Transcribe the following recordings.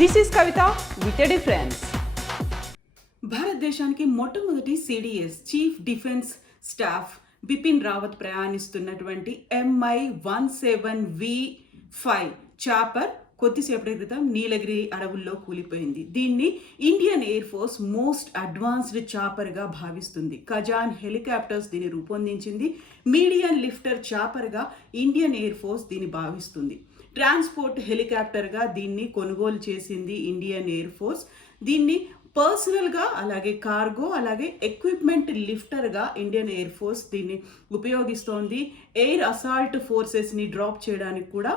This is Kavitha with a difference. భారతదేశానికి మొట్టమొదటి CDS chief defence staff Bipin Rawat ప్రయాణిస్తున్నటువంటి MI-17V5 చాపర్ కొద్దిసేపటి క్రితం నీలగిరి అడవుల్లో కూలిపోయింది. దీన్ని Indian air force most advanced చాపర్గా భావిస్తుంది. కజాన్ హెలికాప్టర్స్ దీన్ని రూపొందించింది. మీడియం లిఫ్టర్ చాపర్గా ఇండియన్ ఎయిర్ ఫోర్స్ దీన్ని భావిస్తుంది. ట్రాన్స్పోర్ట్ హెలికాప్టర్గా దీన్ని కొనుగోలు చేసింది ఇండియన్ ఎయిర్ ఫోర్స్. దీన్ని పర్సనల్గా అలాగే కార్గో అలాగే ఎక్విప్మెంట్ లిఫ్టర్గా ఇండియన్ ఎయిర్ ఫోర్స్ దీన్ని ఉపయోగిస్తోంది. ఎయిర్ అసాల్ట్ ఫోర్సెస్ని డ్రాప్ చేయడానికి కూడా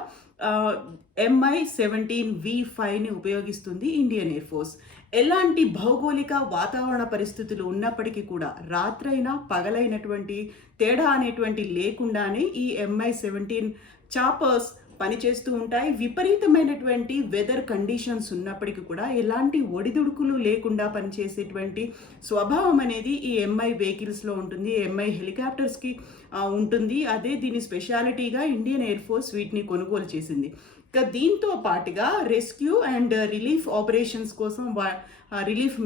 MI-17V5ని ఉపయోగిస్తుంది ఇండియన్ ఎయిర్ ఫోర్స్. ఎలాంటి భౌగోళిక వాతావరణ పరిస్థితులు ఉన్నప్పటికీ కూడా రాత్రైనా పగలైనటువంటి తేడా అనేటువంటి లేకుండానే ఈ MI-17 చాపర్స్ పనిచేస్తూ ఉంటాయి. విపరీతమైనటువంటి వెదర్ కండిషన్స్ ఉన్నప్పటికీ కూడా ఎలాంటి ఒడిదుడుకులు లేకుండా పనిచేసేటువంటి స్వభావం అనేది ఈ MI వెహికల్స్లో ఉంటుంది, MI హెలికాప్టర్స్కి ఉంటుంది. అదే దీని స్పెషాలిటీగా ఇండియన్ ఎయిర్ ఫోర్స్ వీటిని కొనుగోలు చేసింది. ఇక దీంతో పాటుగా రెస్క్యూ అండ్ రిలీఫ్ ఆపరేషన్స్ కోసం రిలీఫ్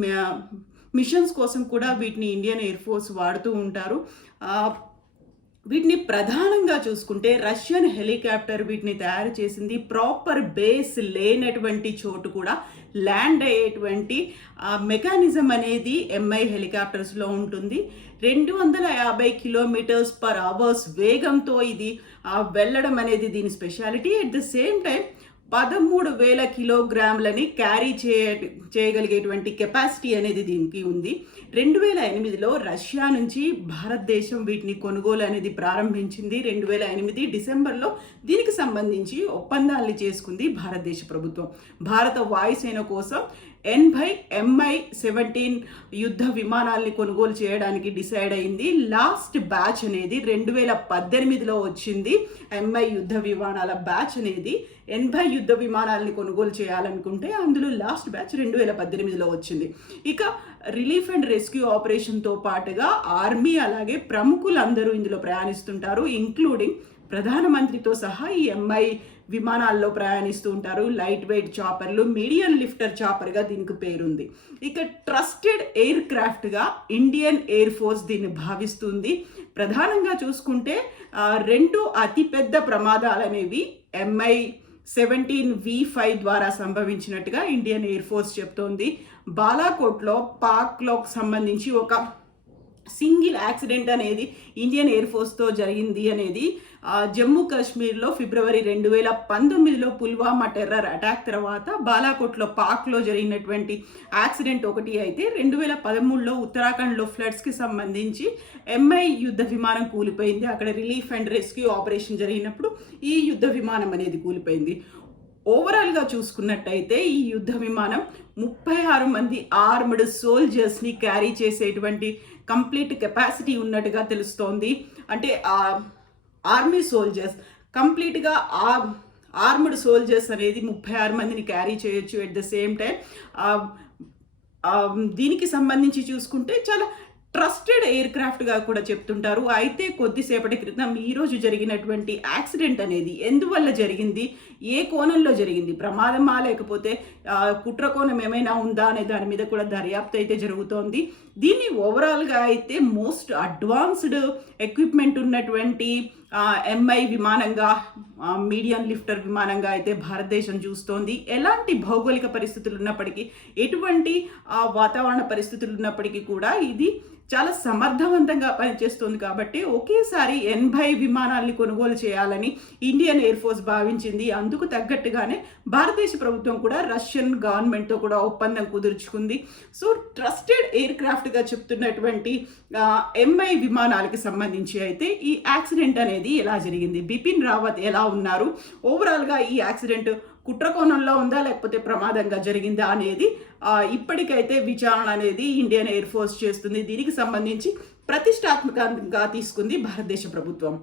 మిషన్స్ కోసం కూడా వీటిని ఇండియన్ ఎయిర్ ఫోర్స్ వాడుతూ ఉంటారు. వీటిని ప్రధానంగా చూసుకుంటే రష్యన్ హెలికాప్టర్ వీటిని తయారు చేసింది. ప్రాపర్ బేస్ లేనటువంటి చోటు కూడా ల్యాండ్ అయ్యేటువంటి మెకానిజం అనేది MI హెలికాప్టర్స్లో ఉంటుంది. 250 km/h వేగంతో ఇది వెళ్ళడం అనేది దీని speciality. At the same time 13,000 కిలోగ్రాములని క్యారీ చేయగలిగేటువంటి కెపాసిటీ అనేది దీనికి ఉంది. 2008లో రష్యా నుంచి భారతదేశం వీటిని కొనుగోలు అనేది ప్రారంభించింది. 2008 డిసెంబర్లో దీనికి సంబంధించి ఒప్పందాన్ని చేసుకుంది భారతదేశ ప్రభుత్వం. భారత వాయుసేన కోసం 80 MI-17 యుద్ధ విమానాల్ని కొనుగోలు చేయడానికి డిసైడ్ అయింది. లాస్ట్ బ్యాచ్ అనేది 2018లో వచ్చింది. MI యుద్ధ విమానాల బ్యాచ్ అనేది 80 యుద్ధ విమానాలని కొనుగోలు చేయాలనుకుంటే అందులో లాస్ట్ బ్యాచ్ 2018లో వచ్చింది. ఇక రిలీఫ్ అండ్ రెస్క్యూ ఆపరేషన్తో పాటుగా ఆర్మీ అలాగే ప్రముఖులందరూ ఇందులో ప్రయాణిస్తుంటారు. ఇంక్లూడింగ్ ప్రధానమంత్రితో సహా ఈ MI విమానాల్లో ప్రయాణిస్తూ ఉంటారు. లైట్ వెయిట్ చాపర్లు, మీడియం లిఫ్టర్ చాపర్గా దీనికి పేరుంది. ఇక ట్రస్టెడ్ ఎయిర్ క్రాఫ్ట్గా ఇండియన్ ఎయిర్ ఫోర్స్ దీన్ని భావిస్తుంది. ప్రధానంగా చూసుకుంటే రెండు అతిపెద్ద ప్రమాదాలు అనేవి MI-17V5 ద్వారా సంభవించినట్టుగా ఇండియన్ ఎయిర్ ఫోర్స్ చెప్తోంది. బాలాకోట్లో పాక్లో సంబంధించి ఒక సింగిల్ యాక్సిడెంట్ అనేది ఇండియన్ ఎయిర్ ఫోర్స్తో జరిగింది అనేది జమ్మూ కాశ్మీర్లో ఫిబ్రవరి 2019లో పుల్వామా టెర్రర్ అటాక్ తర్వాత బాలాకోట్లో పాక్లో జరిగినటువంటి యాక్సిడెంట్ ఒకటి అయితే 2013లో ఉత్తరాఖండ్లో ఫ్లడ్స్కి సంబంధించి MI యుద్ధ విమానం కూలిపోయింది. అక్కడ రిలీఫ్ అండ్ రెస్క్యూ ఆపరేషన్ జరిగినప్పుడు ఈ యుద్ధ విమానం అనేది కూలిపోయింది. ఓవరాల్గా చూసుకున్నట్టయితే ఈ యుద్ధ విమానం 36 మంది ఆర్మ్డ్ సోల్జర్స్ని క్యారీ చేసేటువంటి కంప్లీట్ కెపాసిటీ ఉన్నట్టుగా తెలుస్తోంది. అంటే ఆర్మీ సోల్జర్స్ కంప్లీట్గా ఆర్మ్డ్ సోల్జర్స్ అనేది 36 మందిని క్యారీ చేయొచ్చు. ఎట్ ద సేమ్ టైం దీనికి సంబంధించి చూసుకుంటే చాలా ట్రస్టెడ్ ఎయిర్ క్రాఫ్ట్గా కూడా చెప్తుంటారు. అయితే కొద్దిసేపటి క్రితం ఈరోజు జరిగినటువంటి యాక్సిడెంట్ అనేది ఎందువల్ల జరిగింది, ఏ కోణంలో జరిగింది, ప్రమాదమా లేకపోతే కుట్ర కోణం ఏమైనా ఉందా అనే దాని మీద కూడా దర్యాప్తు అయితే జరుగుతోంది. దీన్ని ఓవరాల్గా అయితే మోస్ట్ అడ్వాన్స్డ్ ఎక్విప్మెంట్ ఉన్నటువంటి MI విమానంగా, మీడియం లిఫ్టర్ విమానంగా అయితే భారతదేశం చూస్తోంది. ఎలాంటి భౌగోళిక పరిస్థితులు ఉన్నప్పటికీ, ఎటువంటి వాతావరణ పరిస్థితులు ఉన్నప్పటికీ కూడా ఇది చాలా సమర్థవంతంగా పనిచేస్తుంది. కాబట్టి ఒకేసారి 80 విమానాల్ని కొనుగోలు చేయాలని ఇండియన్ ఎయిర్ ఫోర్స్ భావించింది. అందుకు తగ్గట్టుగానే భారతదేశ ప్రభుత్వం కూడా రష్యన్ గవర్నమెంట్తో కూడా ఒప్పందం కుదుర్చుకుంది. సో ట్రస్టెడ్ ఎయిర్ క్రాఫ్ట్గా చెప్తున్నటువంటి MI విమానాలకి సంబంధించి అయితే ఈ యాక్సిడెంట్ అనేది ఎలా జరిగింది, బిపిన్ రావత్ ఎలా ఉన్నారు, ఓవరాల్గా ఈ యాక్సిడెంట్ కుట్రకోణంలో ఉందా లేకపోతే ప్రమాదంగా జరిగిందా అనేది ఇప్పటికైతే విచారణ అనేది ఇండియన్ ఎయిర్ ఫోర్స్ చేస్తుంది. దీనికి సంబంధించి ప్రతిష్టాత్మకంగా తీసుకుంది భారతదేశ ప్రభుత్వం.